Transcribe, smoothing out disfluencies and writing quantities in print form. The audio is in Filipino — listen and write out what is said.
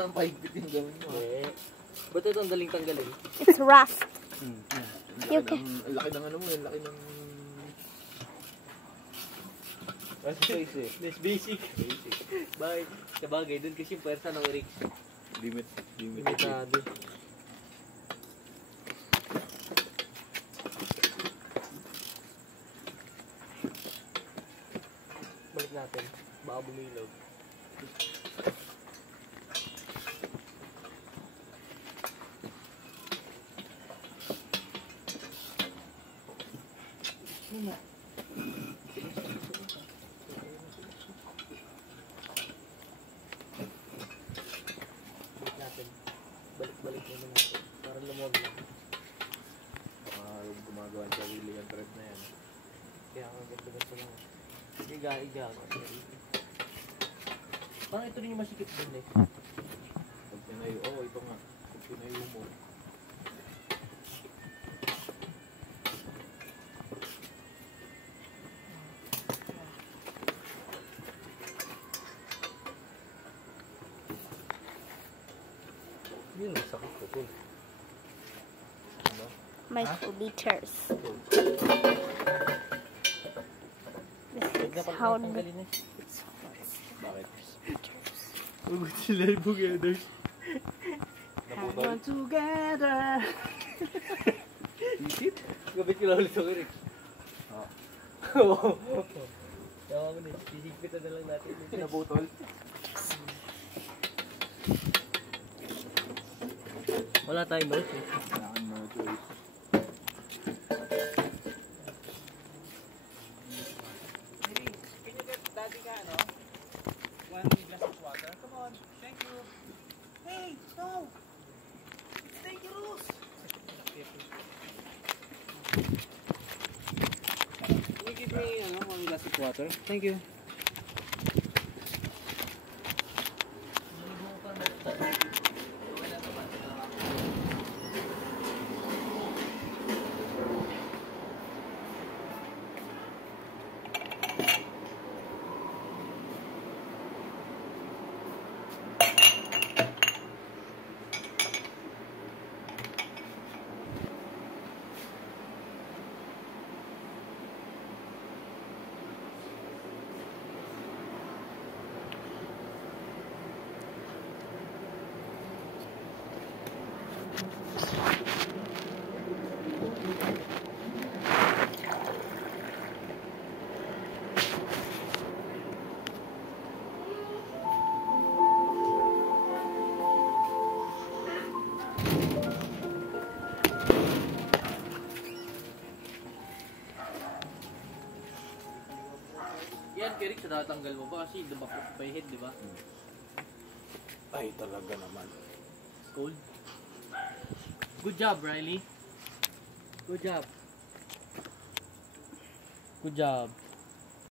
Parang paigpit yung gawin mo. Ba't ito ang daling tanggalin? It's rust. Okay. Ang laki ng ano mo, ang laki ng... Basic eh. This basic. Bakit? Sabagay, dun kasi yung pwersa ng Rix. Limitado. Balik natin. Baka bumilaw. Balik naman natin. Para lumog lang. Gumagawa sa sarili yung thread na yan. Kaya ako ganito lang. Iga ako. Parang ito rin yung masikip dun eh. Pag pinayo, ito nga. Pag pinayo mo. Yun, sakit ko po. My 2 liters. This is how it's Bakit? Huwag sila together. Naputol? Together. Isit? Gabit ko lang ulit ako Rick. Oo. Tawa ko na. Sisigpitan na lang natin. Naputol? Wala tayong milk eh. Kailangan mo choice. Can you get daddy ka, no? 1 glass of water? Come on. Thank you. Hey, no! It's dangerous! Can you give me 1 glass of water? Thank you. Yan, Kerik, sa tatanggal mo ba? Kasi lumapot pa yung head, di ba? Ay, talaga naman. Cold. Good job, Riley. Good job. Good job.